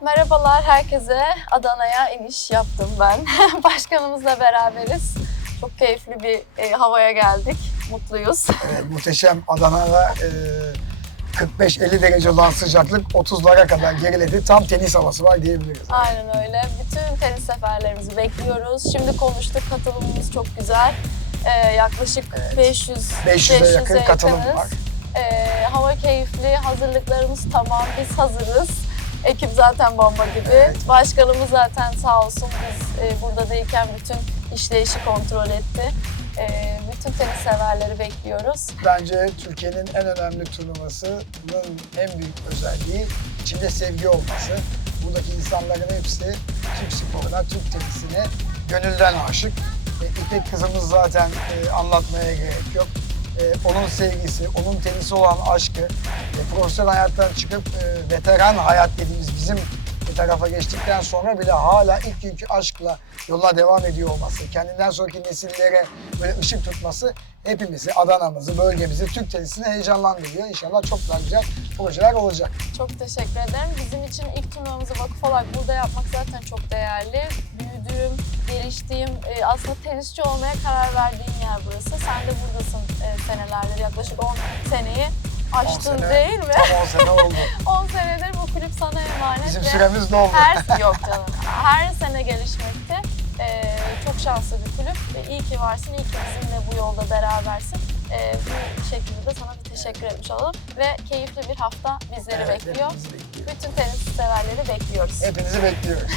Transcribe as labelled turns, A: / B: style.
A: Merhabalar herkese. Adana'ya iniş yaptım ben. Başkanımızla beraberiz. Çok keyifli bir e, havaya geldik. Mutluyuz.
B: Evet, muhteşem Adana'da e, 45-50 derece olan sıcaklık 30'lara kadar geriledi. Tam tenis havası var diyebiliriz.
A: Aynen öyle. Bütün tenis seferlerimizi bekliyoruz. Şimdi konuştuk. Katılımımız çok güzel. Ee, yaklaşık
B: Evet.
A: 500
B: 500'e yakın
A: 500'e
B: katılım
A: yakınız.
B: var.
A: Ee, hava keyifli. Hazırlıklarımız tamam. Biz hazırız. Ekip zaten bomba gibi. Başkanımız zaten sağ olsun biz e, burada değilken bütün işleyişi kontrol etti. Ee, bütün tenis severleri bekliyoruz.
B: Bence Türkiye'nin en önemli turnuvasının en büyük özelliği içinde sevgi olması. Buradaki insanların hepsi Türk sporuna, Türk tenisine gönülden aşık. E, İpek kızımız zaten e, anlatmaya gerek yok. Onun sevgisi, onun tenisi olan aşkı, e, profesyonel hayattan çıkıp e, veteran hayat dediğimiz bizim bir tarafa geçtikten sonra bile hala ilk günkü aşkla yoluna devam ediyor olması, kendinden sonraki nesillere böyle ışık tutması hepimizi, Adana'mızı, bölgemizi, Türk tenisini heyecanlandırıyor. İnşallah çok daha güzel projeler olacak.
A: Çok teşekkür ederim. Bizim için ilk turnuvamızı vakıf olarak burada yapmak zaten çok değerli. Geliştiğim, e, aslında tenisçi olmaya karar verdiğin yer burası. Sen de buradasın e, senelerdir, yaklaşık 10 seneyi aştın
B: sene.
A: değil mi?
B: Tam 10 sene oldu.
A: 10 senedir bu kulüp sana emanet.
B: Bizim süremiz doldu.
A: Her, yok canım. Her sene gelişmekte. E, çok şanslı bir kulüp. İyi ki varsın, iyi ki bizimle bu yolda berabersin. Bu şekilde de sana bir teşekkür etmiş olalım. Ve keyifli bir hafta bizleri
B: Evet,
A: bekliyor.
B: bekliyor.
A: Bütün tenis severleri bekliyoruz.
B: Hepinizi bekliyoruz.